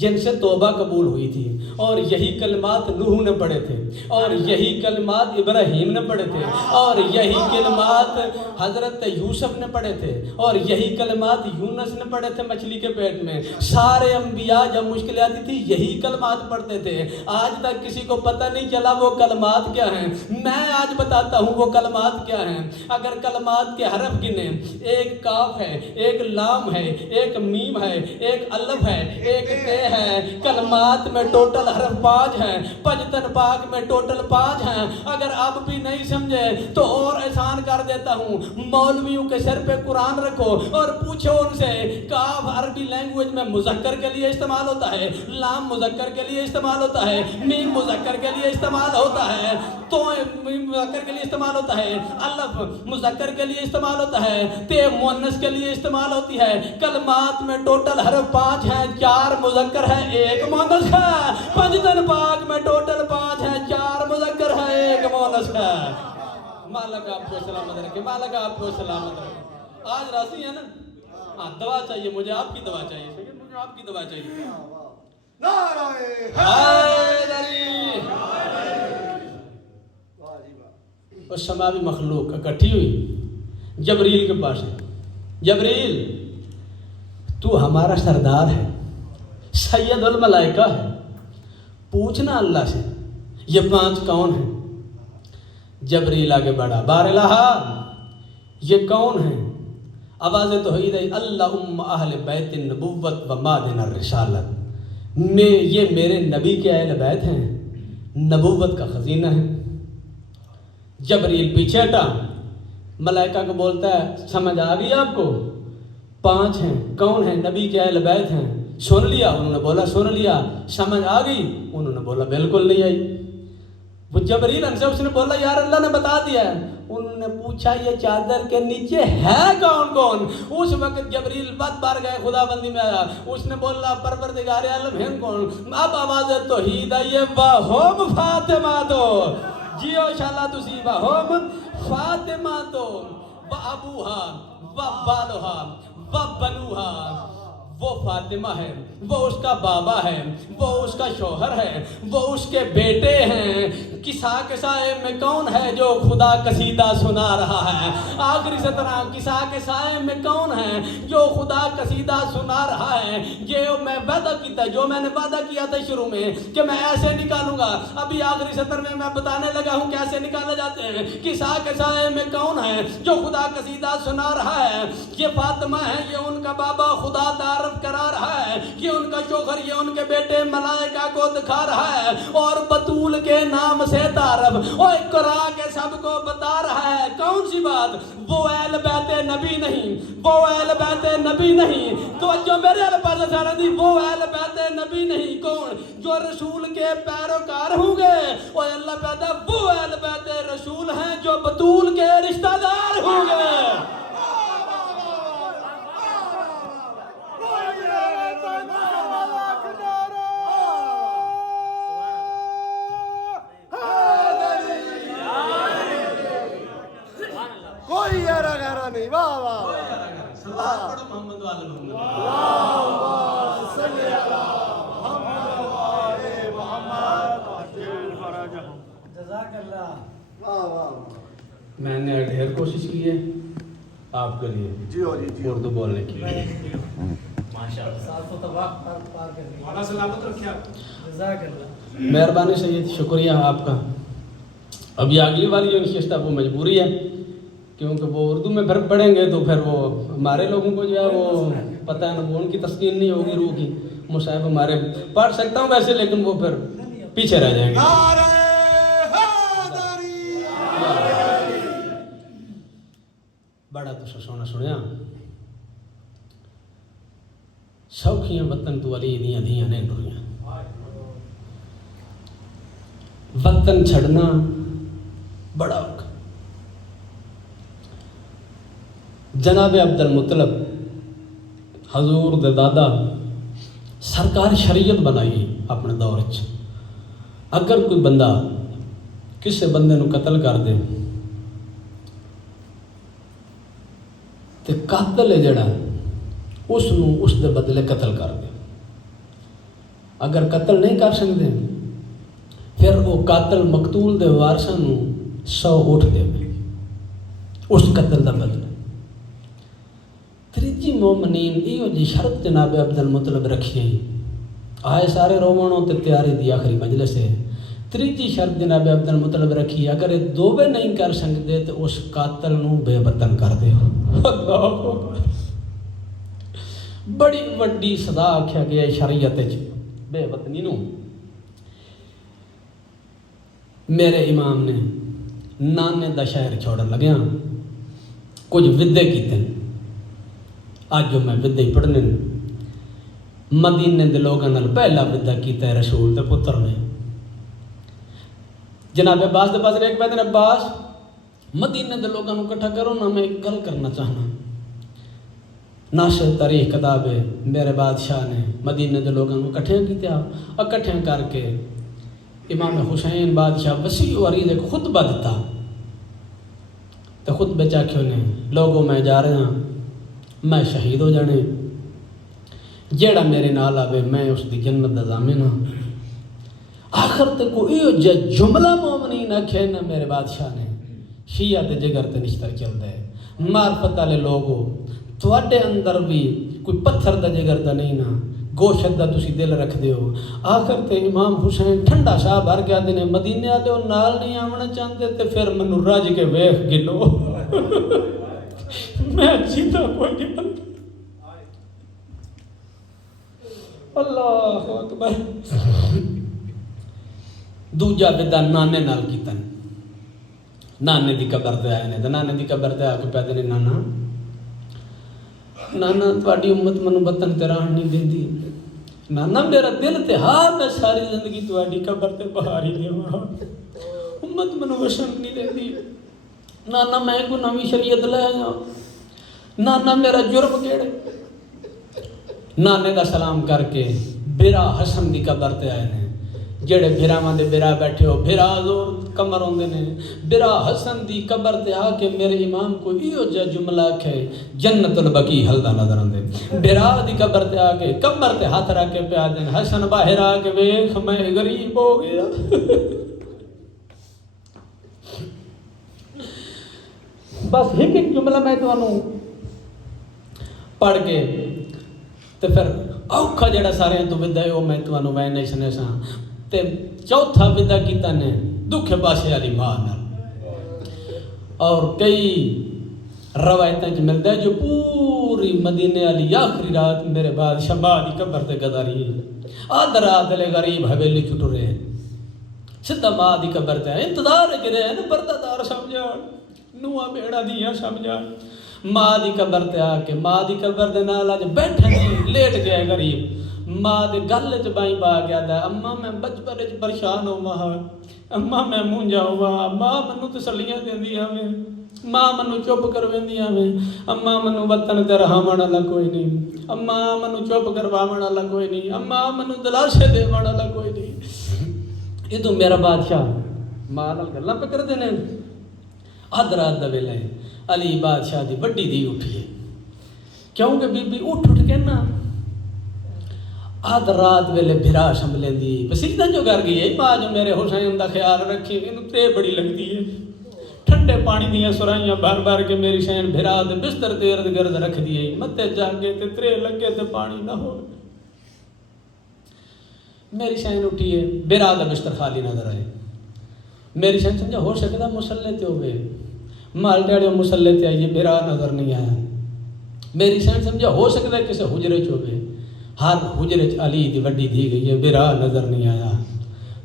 جن سے توبہ قبول ہوئی تھی، اور یہی کلمات نوح نے پڑھے تھے، اور یہی کلمات ابراہیم نے پڑھے تھے، اور یہی کلمات حضرت یوسف نے پڑھے تھے، اور یہی کلمات یونس نے پڑھے تھے مچھلی کے پیٹ میں۔ سارے انبیاء جب مشکلیں آتی تھی یہی کلمات پڑھتے تھے۔ آج تک کسی کو پتہ نہیں چلا وہ کلمات کیا ہیں۔ میں آج بتاتا ہوں وہ کلمات کیا ہیں۔ اگر کلمات کے حرف گنے، ایک کاف ہے، ایک لام ہے، ایک میم ہے، ایک الف ہے، ایک تے ہے۔ کلمات میں ٹوٹل حرف 5 ہیں، پنجتن پاک میں ٹوٹل 5 ہیں۔ اگر اب بھی نہیں سمجھے تو اور آسان کر دیتا ہوں، مولویوں کے سر پہ قرآن رکھو اور پوچھو ان سے، کاف عربی لینگویج میں مذکر کے لیے استعمال ہوتا ہے، لام مذکر کے لیے استعمال ہوتا ہے، میم مذکر کے لیے استعمال ہوتا ہے، تو مذکر کے لیے استعمال ہوتا ہے، الف مذکر کے لیے استعمال ہوتا ہے، تے مؤنث کے لیے استعمال ہوتی ہے۔ کلمات میں ٹوٹل حرف 5 ہیں، 4 مذکر ہے، 1 مؤنث ہے۔ پنجتن پاک میں ٹوٹل 5 ہیں، 4 مذکر ہے، 1 مؤنث ہے۔ مالک آپ کو سلامت رکھے، مالک آپ کو سلامت رکھے۔ آج راضی ہے نا؟ ہاں، دعا چاہیے مجھے، آپ کی دعا چاہیے، مجھے آپ کی دعا چاہیے۔ نعرہ حیدری۔ اور سماوی مخلوق اکٹھی ہوئی جبریل کے پاس ہے، جبریل تو ہمارا سردار ہے، سید الملائکہ ہے، پوچھنا اللہ سے یہ 5 کون ہیں۔ جبریل آگے بڑھا، بار الہ یہ کون ہیں؟ آواز توحید ہے، اللہم اہل بیت النبوت و مادن الرسالت، یہ میرے نبی کے اہل بیت ہیں، نبوت کا خزینہ ہے۔ جبریل پیچھے ہٹا، ملائکہ کو بولتا ہے سمجھ آ گئی آپ کو؟ 5 ہیں، کون ہیں؟ نبی کے اہل بیت ہیں۔ سن لیا؟ انہوں نے بولا سن لیا۔ سمجھ آ گئی؟ انہوں نے بولا بالکل نہیں آئی۔ وہ جبریل ان سے اس نے بولا یار اللہ نے بتا دیا ہے۔ انہوں نے پوچھا یہ چادر کے نیچے ہے کون کون؟ اس وقت جبریل بد بار گئے، خدا بندی میں آیا، اس نے بولا پروردگار عالم ہیں کون؟ اب آواز توحید آئی ہے، وَهُمْ فاطمہ تو جیو شالا تسی وَهُمْ فاطمہ تو وَأَبُوهَا وَبَالُهَا وَبَنُوهَا، وہ فاطمہ ہے، وہ اس کا بابا ہے، وہ اس کا شوہر ہے، وہ اس کے بیٹے ہیں۔ کسا کے سائے میں کون ہے جو خدا قصیدہ سنا رہا ہے؟ آخری سطرہ، کسا کے سائے میں کون ہے جو خدا قصیدہ سنا رہا ہے؟ یہ میں وعدہ کیتا، جو میں نے وعدہ کیا تھا شروع میں کہ میں ایسے نکالوں گا، ابھی آخری سطر میں میں بتانے لگا ہوں کیسے نکالے جاتے ہیں۔ کسا کے سائے میں کون ہے جو خدا قصیدہ سنا رہا ہے؟ یہ فاطمہ ہے، یہ ان کا بابا خدا تعارف کرا رہا ہے، یہ ان کا شوہر، یہ ان کے بیٹے ملائکہ کو دکھا رہا ہے، اور بطول کے نام سے تعارف اور اقرا کے سب کو بتا رہا ہے۔ کون سی بات؟ وہ اہل بیت نبی نہیں، وہ اہل بیت نبی نہیں، توجہ میرے اہل پاس سارا دی، وہ اہل بیت نبی نہیں۔ کون؟ جو رسول کے پیروکار ہوں گے، اور اللہ پیدا وہ اہل بیت رسول ہیں جو بطول کے رشتہ دار ہوں گے۔ کوئی یارا گارا نہیں، واہ واہ صلوات پڑھو محمد والے محمد۔ اللہم صلی علی محمد جزاک اللہ۔ واہ واہ۔ میں نے ڈھیر کوشش کی ہے آپ کے لیے جی ہو جی جی اردو بولنے کی۔ جزاک اللہ۔ مہربانی سید، شکریہ آپ کا۔ ابھی اگلی والی جو نشست ہے وہ مجبوری ہے، کیونکہ وہ اردو میں پھر پڑھیں گے تو پھر وہ ہمارے لوگوں کو جو ہے وہ پتہ ہے نا، وہ ان کی تسکین نہیں ہوگی روح کی۔ مصاحب ہمارے پڑھ سکتا ہوں ویسے، لیکن وہ پھر پیچھے رہ جائیں گے۔ نعرہ حیدری۔ بڑا تو سونا سنیا، سوکھیاں وطن تو علی دیاں دیاں نہیں ڈریاں، وطن چھڑنا بڑا اوکھا۔ جناب عبد المطلب حضور دے دادا سرکار شریعت بنائی اپنے دور چ، اگر کوئی بندہ کسی بندے نو قتل کر دے تے قاتل ہے جڑا اس نو اس دے بدلے قتل کر دے، اگر قتل نہیں کر سکتے پھر وہ قاتل مقتول دے وارثاں نوں 100 اٹھ دے اس قتل دا بدلہ۔ تریجی مومنین ایو جی شرط جناب عبد المطلب رکھی آئے سارے رومنوں تے تیاری دی آخری مجلس ہے۔ تریجی شرط جناب عبد المطلب رکھی اگر یہ دوبے نہیں کر سکتے تو اس قاتل نوں بے وطن کر دے۔ اللہ اکبر، بڑی وڈی سزا آکھیا گیا شریعت وچ بے وطنی نوں۔ میرے امام نے نانے دا شہر چھوڑن لگیا کچھ ودے کیتے، اج جو میں ودے ہی پڑھنے مدینے دے لوگاں نال پہلا ودا کیتا ہے رسول دے پتر نے۔ جناب عباس دے پاس ایک بیٹھے عباس مدینے دے لوگاں نوں اکٹھا کرو نا، میں ایک گل کرنا چاہنا۔ ناشر تاریخ کتاب ہے، میرے بادشاہ نے مدینے دے لوگاں نوں اکٹھے کیتا، اکٹھے کر کے امام حسین بادشاہ وسیع و عریض ایک خطبہ دیتا۔ تو خطبے چاکھیوں نے لوگوں میں جا رہے ہیں، میں شہید ہو جانے، جیڑا میرے نال آوے میں اس دی جنت دا ضامن ہاں۔ آخر تے کوئی جملہ مومنین آکھے نا میرے بادشاہ نے، شیعہ تے جگر تے نشتر چلتا ہے، معرفت والے لوگوں تواڈے اندر بھی کوئی پتھر دا جگر دا نہیں نا، گوشت دا تسی دل رکھ دیو۔ آخر تے امام حسین ٹھنڈا شاہ بھر کے آدھے نے مدینے آدھے وہ نال نہیں آمنا چاہتے تے پھر منو راج کے ویخ گلو میں جیتا کوئی نہیں بنتا۔ اللہ اکبر۔ دوجا ودا نانے نال کیتن، نانے دی قبر تے آئے نے، نانے دی قبر تے آ کے پیدے نے نانا نانا تواڈی امت منو وطن تے رہن نہیں دیندی، نانا میرا دل تے ہاں میں ساری زندگی تواڈی قبر تے بہاری دیواں، امت منو وشن نہیں دیندی، نانا میں کو نویں شریعت لے آیا، نانا میرا جرم کیڑے۔ نانے دا سلام کر کے برا حسن دی قبر تے آئے نے، جڑے بھراواں دے برا بیٹھے ہو بھرا زور کمر ہوندے نے، برا حسن دی قبر تے آ کے میرے امام کو ایو جا جملہ کہے جنت البقیع ہلدا نظر آندے، برا دی قبر تے آ کے کمر تے ہاتھ رکھ کے پیا دین، حسن باہر آ کے ویکھ میں غریب ہو گیا۔ بس ایک جملہ میں تانوں پڑھ کے تے پھر اوکھا جڑا سارے تو ودا ہے وہ میں تانوں میں نہیں سنے سا تے چوتھا ودا کیتا نے دکھ پاسے والی ماں نال۔ اور کئی روایتیں چ ملتا ہے جو پوری مدینے والی آخری رات میرے بادشاہ ماں دی قبر تے گزاری، آدھ رات لے غریب حویلی چ ٹرے سیدھا ماں دی قبر تے انتظار کر رہے ہیں پردہ دار سمجھان نواں بیڑا دیاں سمجھان، ماں دی قبر تے آ کے ماں دی قبر دے نال اج بیٹھے جی لیٹ گئے غریب، ماں دے گل چ بائی پا گیا دا اماں میں بچپن وچ پریشان ہوا ہاں، اماں میں مونجا ہوا، ماں منو تسلیاں دیندی آویں، ماں منو چپ کرویندی آویں، اماں منو وطن تے رہاون والا کوئی نہیں، اماں منو چپ کرواون والا کوئی نہیں، اماں منو دلاسے دیون والا کوئی نہیں۔ ادو میرا بادشاہ ماں نال گلاں پہ کردے نے، آدھ رات دا ویلا ہے، علی بادشاہ دی بڑی دی اٹھی ہے، کیونکہ بی بی اٹھ کے نا آدھ رات ویلے بھرا سنبھلے دی بسیدہ جو کر گئی ہے ماں جو میرے حسین دا خیال رکھی انہوں تے بڑی لگتی ہے، ٹھنڈے پانی دیاں سرائیاں بھر بھر کے میری شین بھرا دے بستر تے ارد گرد رکھ دی متے جاگے تے ترے لگے تے پانی نہ ہو، میری شین اٹھی ہے بھرا دا بستر خالی نظر آئے، میری شین سمجھا ہو سکتا مسلح تے ہوئے مال ڈیڑے مسلح تے آئیے بھرا نظر نہیں آیا، میری شین سمجھا ہو سکتا ہے کسے حجرے چوبے، ہر حجرے چ علی دی وڈی دی گئی ہے برا نظر نہیں آیا،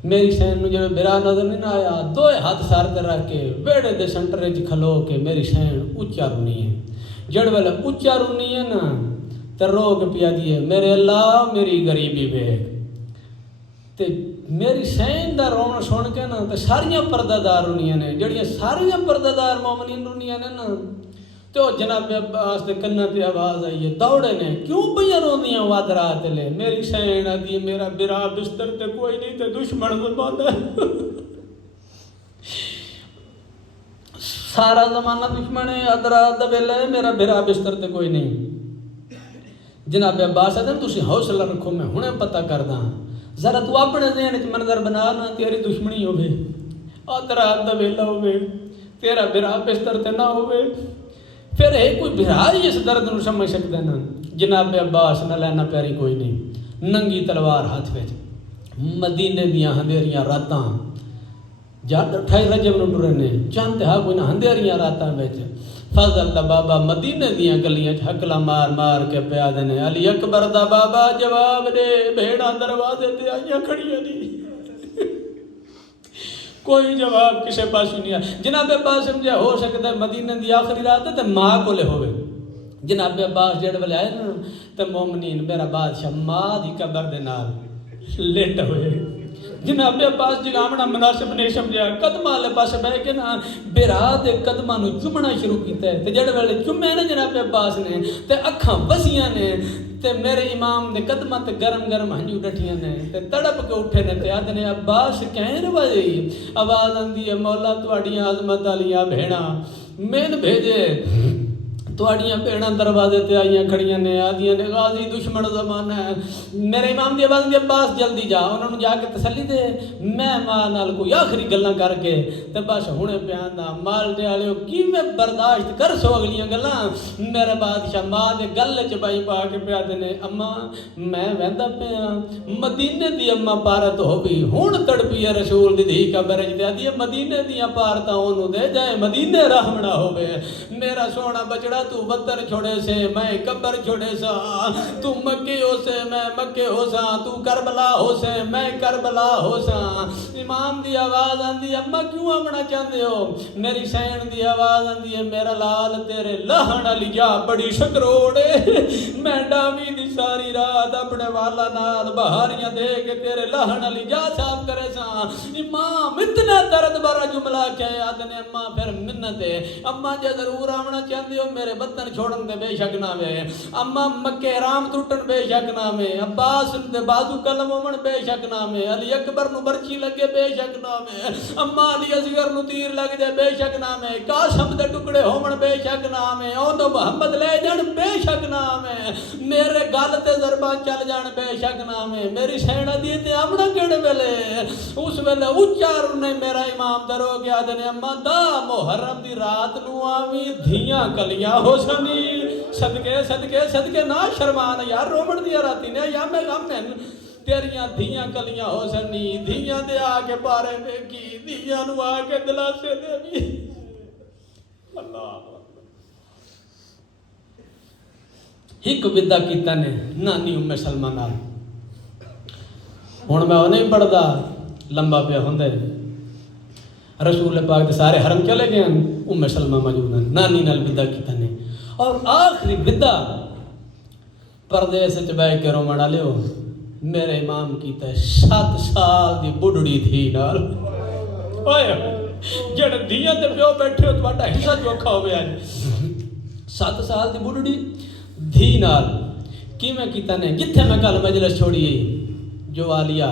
میری شین جو برا نظر نہیں آیا دوئے ہاتھ سار تے رکھ کے بیڑے دے سنٹر چ کھلو کے میری شین اچا رونی ہے، جڑ ویلے اچا رونی ہے نا تے رو کے پیا دی ہے میرے اللہ میری غریبی ویکھ، تے میری شین دا رونا سن کے نا تے ساریاں پردہ دار رونیاں نے، جڑیاں ساریاں پردہ دار مومنین رونیاں نے نا تو جناب عباس دے کنا تے آواز آئی ہے دوڑے نے کیوں پہ روندیاں واد رات لے، میری شین آدھی میرا برا بستر تے کوئی نہیں تے دشمن زبان ہے، سارا زمانہ دشمن ہے، آدھ رات دا ویلا ہے میرا برا بستر تے کوئی نہیں۔ جناب عباس آدھے تسی حوصلہ رکھو میں ہنے پتہ کرداں، ذرا تو اپنے ذہن وچ منظر بنا نا تیری دشمنی ہوے آدھ رات دا ویلا ہوے تیرا بھرا بستر تے نہ ہوے پھر ہے کوئی بھرا ہی اس درد نو سمجھ سکدا نا جناب عباس نہ لینا پیاری کوئی نہیں ننگی تلوار ہاتھ وچ مدینے دیاں ہندیریاں راتاں جٹ 28 رجب نو ٹرے نے چند ہا کوئی نہ ہندیریاں راتاں وچ فضل دا بابا مدینے دیاں گلیاں چ حکلا مار مار کے پیا دینے علی اکبر دا بابا جواب دے بھیڑاں دروازے تے آئیاں کھڑیاں نہیں کوئی جواب کسے پاس نہیں آیا جناب عباس سمجھا ہو سکتا ہے مدینے دی آخری رات تے ماں کو لے ہوئے جناب عباس جڑ والے آئے نا تے مومنین میرا بادشاہ ماں دی قبر دے نال لیٹ ہوئے جناب عباس جگامنا مناسب نہیں سمجھا قدمہ لے پاس بہ کے نا بیرا دے قدمہ نو چمنا شروع کیتا ہے تے جڑ والے چمے نا جناب عباس نے تے اکھاں وسیاں نے تے میرے امام دے قدمہ تے گرم گرم ہنجو ڈٹھیاں نے تے تڑپ کے اٹھے نے تے آدھے نے عباس کہیں روائے آواز آندی ہے مولا تواڈیاں عظمت والیاں بھیڑاں مین بھیجے تواڈیاں بھیڑاں دروازے تے آئیاں کھڑیاں نے آدیاں نے غازی دشمن زمانہ ہے میرے امام دی آواز دی عباس جلدی جا انہوں نے جا کے تسلی دے میں ماں نال کوئی آخری گلاں کر کے تے بس ہنے پیان دا مال دے والےو کی میں برداشت کر سو اگلیاں گلاں میرے بادشاہ ماں دے گل چ بائی پا کے پیا دے نے اما میں ویندا پیا مدینے دی اما پارت ہو گئی ہن تڑپی ہے رسول دی دھی قبر وچ تے آدی مدینے دیاں پارتاں اونوں دے جائے مدینے رحمنا ہوے میرا سونا بچڑا تو وطن چھوڑے سے میں قبر چھوڑے سا تو مکے ہو سے میں مکے ہو سا تو کربلا ہو سے میں کربلا ہو سا امام دی آواز آندی اما کیوں آمنا چاہتے ہو میری سین دی آواز آندی ہے میرا لال تیرے لہن علی جا بڑی شکروڑے میں ڈامی دی ساری رات اپنے والا نال بہاریاں دے کے تیرے لہن علی جا صاف کرے سا امام اتنا درد برا جملہ کہے آدھنے اما پھر منت ہے اما جے ضرور آمنا چاہتے ہو میرے وطن چھوڑن دے بے شک نہ وے اما مکے رام ٹوٹن بے شک نہ وے عباس دے بازو قلم ہومن بے شک نہ وے علی اکبر نو برچی لگے بے شک نہ وے اما علی اصغر نو تیر لگ جائے بے شک نہ وے قاسم دے ٹکڑے ہومن بے شک نہ وے او تو محمد لے جان بے شک نہ وے میرے گل تے ضرباں چل جان بے شک نہ وے میری سینا دی تے آمنا کیڑے ویلے اس ویلے اچار نے میرا امام درو گیا دنے اما دا محرم دی رات نو آویں دھیاں کلیاں ہو سنی صدقے صدقے صدقے نہ شرمان یار رومن دیا راتی نے یا میں غم ہے تیریاں دھیاں کلیاں ہو سنی دھیاں دے آکے پارے میں کی دھیاں نو آکے دلاسے دے بھی اللہ ایک ودا کیتا نے نانی ام سلمہ نال ہن میں او نہیں پڑھدا لمبا پیا ہوندے رسول پاک دے سارے حرم چلے گئے ام سلمہ موجود ہیں نانی نال ودا کیتا نے اور آخری ودا پردیس وچ بیٹھ کے رومن والےو میرے امام کیتا ہے 7 سال دی بڈڑی تھی نال اوئے جڑ دیاں تے پیو بیٹھے ہو تہاڈا حصہ چوکھا ہویا ہے 7 سال دی بڈڑی دھی نال کیویں کیتا نے جتھے میں کل مجلس چھوڑی جو آلیا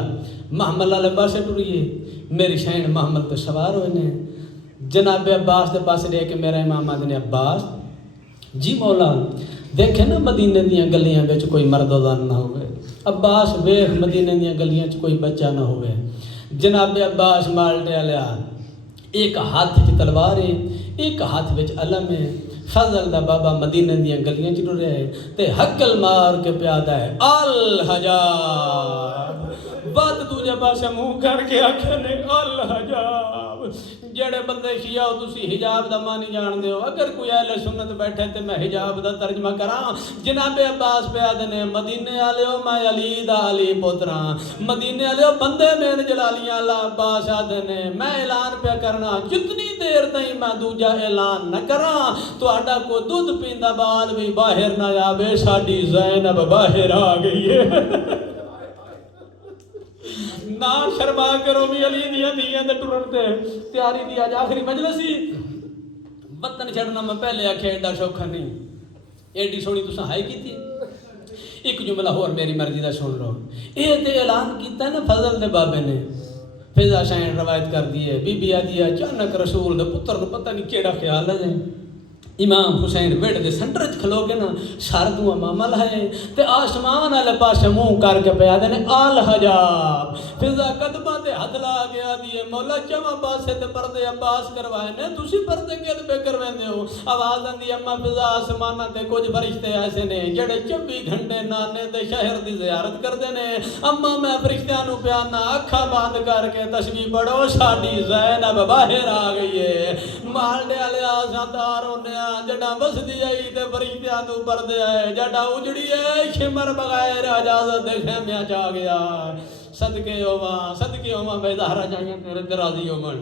محمل والے پاسے ٹریے میری شین محمل پہ سوار ہوئے نے جناب عباس دے پاسے لے کے میرا امام آدھنے عباس جی مولا دیکھے نا مدینے دیاں گلیاں بچ کوئی مرد زن نہ ہوئے عباس ویخ مدینے دیاں گلیاں چ کوئی بچہ نہ ہوئے جناب عباس مالٹے لیا ایک ہاتھ چ تلوار ہے ایک ہاتھ وچ علم ہے فضل دا بابا مدینے دیاں گلیاں چ ٹرے تے حقل مار کے پیادا ہے الحجاب بات دوجے پاسے منہ کر کے آکھے نے الحجاب جڑے بندے شیعہ ہو تسی حجاب دا معنی جان دے ہو اگر کوئی اہل سنت بیٹھے تے میں حجاب دا ترجمہ کراں جناب عباس پیادے نے مدینے والے ہو میں علی دا علی پوتراں مدینے والے ہو بندے میرے جلالیاں اللہ عباس آدھے نے میں اعلان پہ کرنا جتنی دیر تائیں میں دوجا اعلان نہ کراں تہاڈا کو دودھ پیندا بعد بھی باہر نہ آوے ساڈی زینب باہر آ گئی ہے نا شرما کرو بھی علی دیاں دیاں دے ٹرن تے تیاری دی اج آخری مجلسی وطن چھڑنا میں پہلے آکھیا ایڈا شوکھا نہیں ایڈی سونی تساں ہائی کیتی ایک جملہ ہور میری مرضی دا سن لو اے تے اعلان کیتا ہے نا فضل دے بابے نے فضا شاہین روایت کر دی ہے بی بی آدھی اچانک رسول دے پتر نو پتہ نہیں کیڑا خیال ہے امام حسین بیٹھ دے سنٹر چ کھلو کے نا سر تو امامہ لائے تے آسمان والے پاسے منہ کر کے پیا دے آل حجاب فضا قدمہ تے ہاتھ لا کے آدھی مولا چواں پاسے تے پردے عباس کروائے نے تسی پردے کل پہ کرویندے ہو آواز آندی اما فضا آسمانہ تے کچھ فرشتے ایسے نے جڑے 24 گھنٹے نانے تے شہر دی زیارت کردے نے اما میں فرشتیاں نو پیانا اکھاں بند کر کے تسبیح پڑھو ساڈی زینب باہر آ گئی ہے مالڈے والے آساں دار ہونے جڑا بسدی آئی تے فرشتیاں تو پردے آئے جڑا اجڑی ہے شمر بغیر اجازت دے خیمیاں چاہ گیا صدقے ہوواں بے زہرا چاہیے تیرے تے راضی ہومن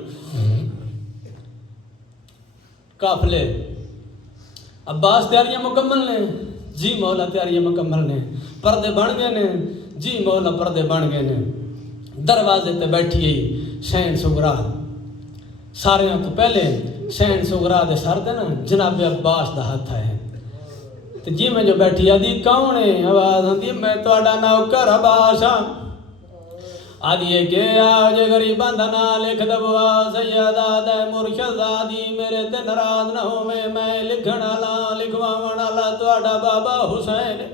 قافلے عباس تیاریاں مکمل نے جی مولا تیاریاں مکمل نے پردے بن گئے نے جی مولا پردے بن گئے نے دروازے تے بیٹھی ہے شین سغرا سارے تو پہلے شین سغرا دے سر دے نا جناب عباس دا ہاتھ ہے تے جی میں جو بیٹھی آدھی کون ہے آواز آندی میں تہاڈا نوکر عباس ہاں آدھی ہے کہ آج غریباں دا نام لکھ دبوا سیدہ دے مرشد آدھی میرے تے ناراض نہ ہوے میں لکھن والا لکھواون والا تہاڈا بابا حسین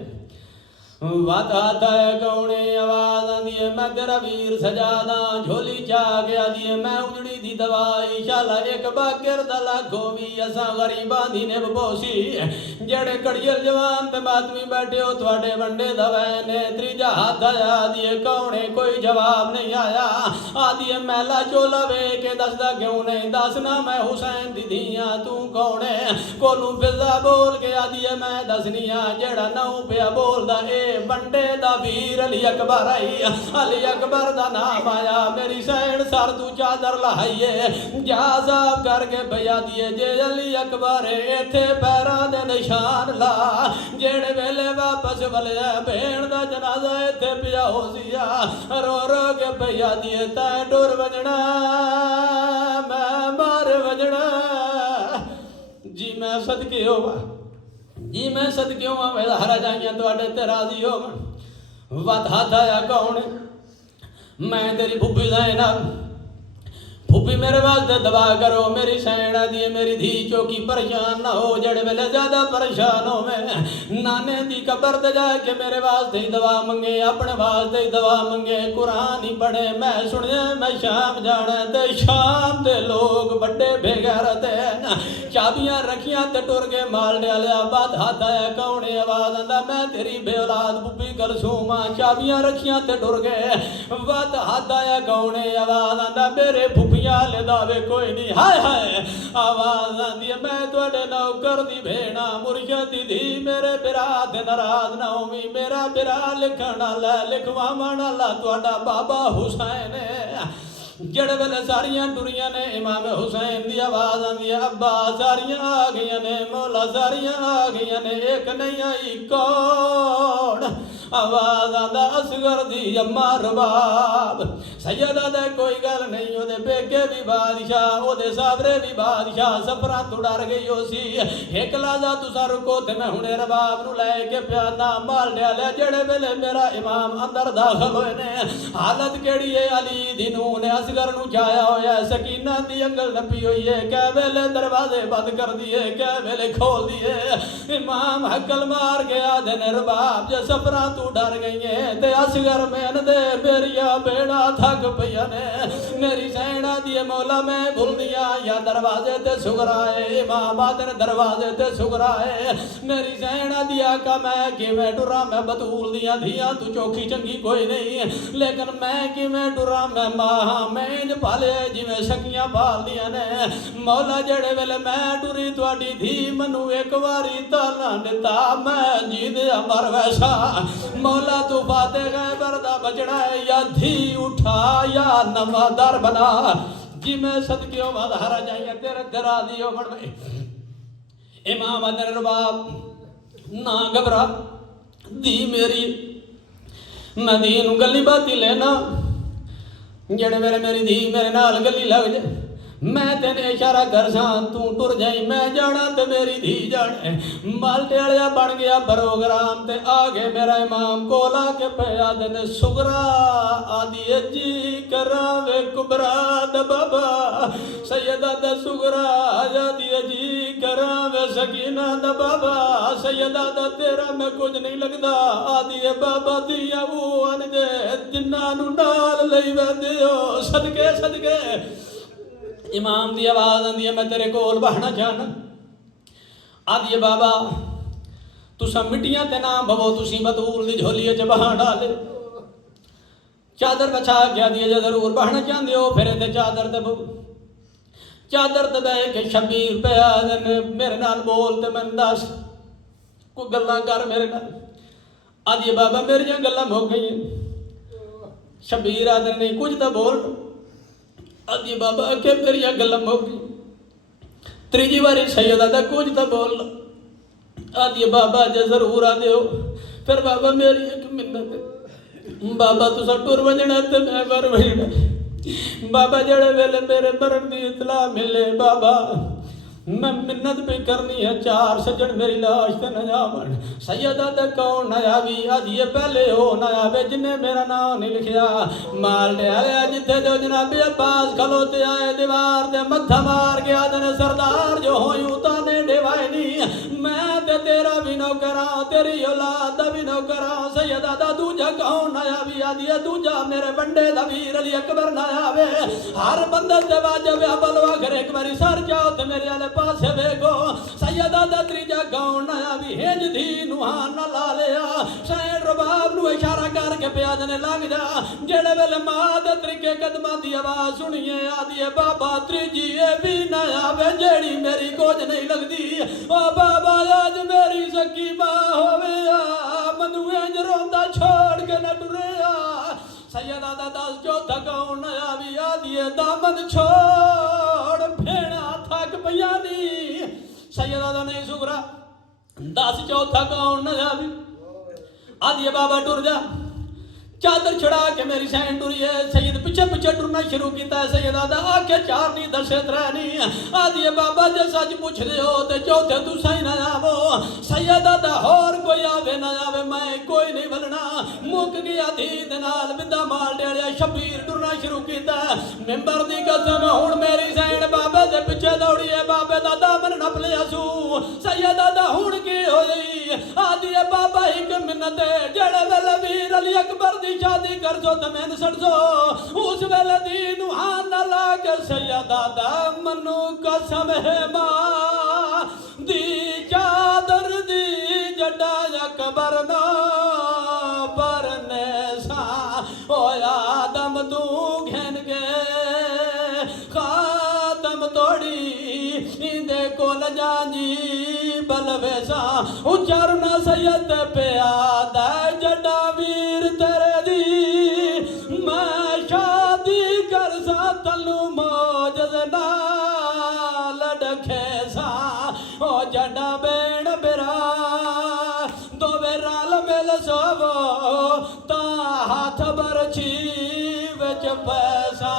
وات آتا ہے کونے آواز آندی ہے میں تیرا ویر سجادا جھولی چاہ کے آدھی ہے میں اجڑی دی دوائی شالا ایک باکر دلا گھومی اساں غریباں دی نے بوسی جڑے کڑیل جوان تے ماتمی بیٹھے ہو تواڈے ونڈے دوائے نے تریجا ہاتھ آیا آدھی ہے کونے کوئی جواب نہیں آیا آدھی ہے میلا چولا وے کے دسدا کیوں نہیں دسنا میں حسین دی دھیاں تو کونے کولوں فضا بول کے آدھی ہے میں دسنیاں جڑا نو پیا بولدا اے بندے دا ویر علی اکبر آئی علی اکبر دا نام آیا میری سین سر تو چادر لائیے جا صاحب کر کے بھیا دیے جے علی اکبر ایتھے پیرا دے نشان لا جیڑے ویلے واپس ولیا بھین دا جنازہ ایتھے پیا ہو سیا رو رو کے بھیا دیے تائیں ڈور وجنا میں مار وجنا جی میں صدقے ہوا جی میں صدقے ہوا میں ہرا جائیاں تو اڈے تے راضی ہو وات ہاتھ آیا کون میں تیری پھوپھی زینب پھوپھی میرے واسطے دعا کرو میری سینہ دیے میری دھی چوکی پریشان نہ ہو جڑے ویلے زیادہ پریشان ہو میں نانے دی قبر تے جا کے میرے واسطے ہی دعا منگے اپنے واسطے ہی دعا منگے قرآن ہی پڑھے میں سنے میں شام جانا تے شام تے لوگ بڑے بے غیرت ہیں چابیاں رکھیاں تے ٹر کے مال ڈالیا بات ہاتھ آیا کونے آواز آندا میں تیری بے اولاد پھوپھی کلثوم چابیاں رکھیاں تے ٹر گئے بات ہاتھ آیا کونے آواز آندا میرے پھوپھی لے دعوے کوئی نہیں ہائے ہائے آواز آندی ہے میں تواڈے نوکر دی بھیڑا مرشد دی دھی میرے برا تے ناراض نہ ہووی میرا برا لکھن والا لکھواون والا تواڈا بابا حسین ہے جڑے ویلے ساریاں ٹریاں نے امام حسین دی آواز آندی ہے ابا ساریاں آ گئیاں نے مولا ساریاں آ گئیاں نے ایک نہیں آئی کون آواز آندا اصغر دی اما رباب سیدہ دے کوئی گل نہیں او دے بیگے بھی بادشاہ او دے سابرے بھی بادشاہ سفراں تو ڈر گئی ہو سی ایک لحظہ تساں رکو تے میں ہنے رباب نو لے کے پیانا مال ڈالیا جڑے ویلے میرا امام اندر داخل ہوئے نے حالت کیڑی ہے علی دی نو نے اصغر نو چایا ہویا سکینہ دی انگل نپی ہوئی ہے کہ ویلے دروازے بند کر دیے کہ ویلے کھول دیے امام حقل مار گیا دن رباب جو سفراں تو ڈر گئی ہیں تے اصغر میں دے میریا بیڑا تھک پیا نے میری سینہ دیے مولا میں بھول دیا یا دروازے تے سگرائے امام آدن دروازے تے سگرائے میری سینہ دیا کہ میں کی میں ڈرا میں بطول دیا دیا تو چوکھی چنگی کوئی نہیں لیکن میں کی میں ڈرا میں ماں میں انج پالے جی میں سکیاں پال دیا نے مولا جڑے ویلے میں ڈری تواڈی دھی منو ایک واری تالا دتا میں جی دیا مر ویسا مولا تو فاتح غیبر دا بچڑا ہے یا دھی اٹھا یا نمادار بنا جی میں صدقیوں مظہرہ جائیں تیرے درازیوں بڑھوئے امام ادھر رباب نا گھبرا دی میری میں دی نو گلی باتی لینا جڑے میرے میری دھی میرے نال گلی لگ جائے میں تین اشارہ کر سان تو ٹر جائی میں جانا تے میری دھی جانے مالٹے والیا بن گیا پروگرام تے آگے میرا امام کولا کے پیا دن سگرا آدھی جی کراوے کبرا دا بابا سیدہ دا سگرا آدھی جی کراوے سکینہ دا بابا سیدہ دا تیرا میں کچھ نہیں لگدا آدھی بابا دیا وہ انجے جنانو نال لئی ویندیو صدقے صدقے امام دی آواز آندی ہے میں تیرے کول بہنا چاہنا آدھی بابا تسا مٹیاں تے نام بھو تسی بطول دی جھولی چ بہا ڈالے چادر بچا کے آدھی جے ضرور بہنا چاہندے ہو پھر تے چادر تے بھو چادر تے بہ کے شبیر پہ آدن میرے نال بول تے میں دس کو گلاں کر میرے نال آدھی بابا میری گلاں ہو گئی شبیر آدن نہیں کچھ تے بول آدھی بابا کہ میری گلم ہو گئی تریجی باری سیدہ دا کچھ تا بول آدھی بابا جے ضرور آدھے ہو پھر بابا میری ایک منت ہے بابا تو سا ٹور بجنا تے میں بر بجنا بابا جڑے ویلے میرے مرن دی اطلاع ملے بابا میں منت بھی کرنی ہے چار سجن میری لاش تے نہ جاون سیدہ تے کون نہ آوی آدھی پہلے ہو نہ آوے جنہیں میرا نام نہیں لکھیا مال ڈے آلے جتھے جو جناب عباس کھلوتے آئے دیوار تے متھا مار گیا دن سردار جو ہوئیوں تانے ڈیوائی نہیں میں تے تیرا بھی نو کراں تیری اولاد دا بھی نو کراں سیدہ دا دوجہ کون نہ آوی آدھی دوجہ میرے بندے دا ویر علی اکبر نہ آوے ہر بندہ تے واجب عمل واگر ایک باری سر جاؤ تے میرے آلے پاسے بیگو سیدہ دا تریجہ گاؤں نیا بھی ہنج دی نوہان نہ لا لیا سین رباب نو اشارہ کر کے پیادنے لگ جا جڑے ویلے ماں دے طریقے قدمہ دی آواز سنیے آدھی بابا تریجی بھی نیا بے جیڑی میری کچھ نہیں لگ دی او بابا آج میری سکی ماں ہویا منو انج روندہ چھوڑ کے نہ ڈریا سیدہ دا دس چوتھا گاؤں نیا بھی آدھی دامن چھوڑ بھیڑا تھک بیانی سیدہ دا نہیں سگرا دس چوتھا کون نہ جاوی آدھی بابا ٹر جا چادر چھڑا کے میری سین ٹری ہے سید پچھے پچھے ٹرنا شروع کیتا ہے سیدہ دا آکے چار نہیں دسے ترہ نہیں آدھی بابا جے سچ پوچھ دے ہو تے چوتھے تو سائی نہ جاو سیدہ دا اور کوئی آوے نہ جاوے میں کوئی نہیں بلنا مک گیا دید نال بندہ مال ڈیڑیا شبیر ٹرنا شروع کیتا ہے ممبر دی قسم ہون میری سین بابے دے پچھے دوڑی ہے بابے دا دامن نپ لیا سو سیدہ دا ہون کی ہوئی آدھی بابا ایک منت جڑے ویلے ویر علی اکبر دی شادی کر سو تمہیں سڑ سو اس ویلے دی نوحان نہ لاگ سیدہ دا منو قسم ہے ماں دی چادر دی جڑا اکبر نہ پرنے سا او آدم تو گھن گے خاتم توڑی اندے کو لجانجی بلوے سا اچارنا سید پہ آدھا جڑا ویر تیرے دی میں شادی کر سا تلو موجز نال ڈکھے سا او جڑا بین برا دو بیرال مل سوو تا ہاتھ برچی وچ پیسا